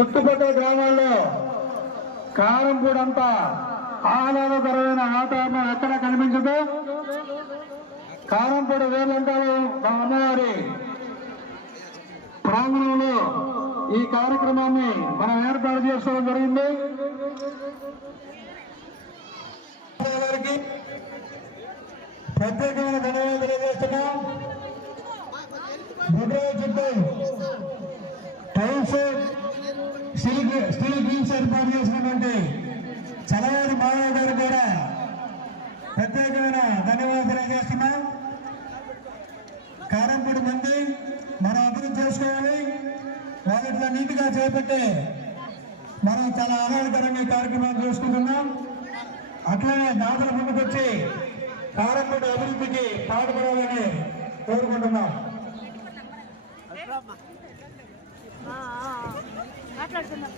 చుట్టుపక్కల గ్రామాల్లో కారంపూడంతా ఆహ్లాదకరమైన వాతావరణం ఎక్కడ కనిపించదు. కారంపూడి వేర్లంటారు అమ్మవారి ప్రాంగణంలో ఈ కార్యక్రమాన్ని మనం ఏర్పాటు చేసుకోవడం జరిగింది. ప్రత్యేకమైన ధన్యవాదాలు తెలియజేస్తున్నాం. స్టీల్ బీమ్స్ ఏర్పాటు చేసినటువంటి చలవారి మాధవ్ గారు కూడా ప్రత్యేకమైన ధన్యవాదాలు తెలియజేస్తున్నాం. కారంపూడి మంది మనం అభివృద్ధి చేసుకోవాలి. వాళ్ళు ఇట్లా నీటిగా చేపట్టే మనం చాలా ఆనందకరంగా కార్యక్రమాలు చేసుకుంటున్నాం. అట్లనే దాతల ముందుకొచ్చి కారంపూడి అభివృద్ధికి పాటుపడాలని కోరుకుంటున్నాం. మాట్లాడుతున్నా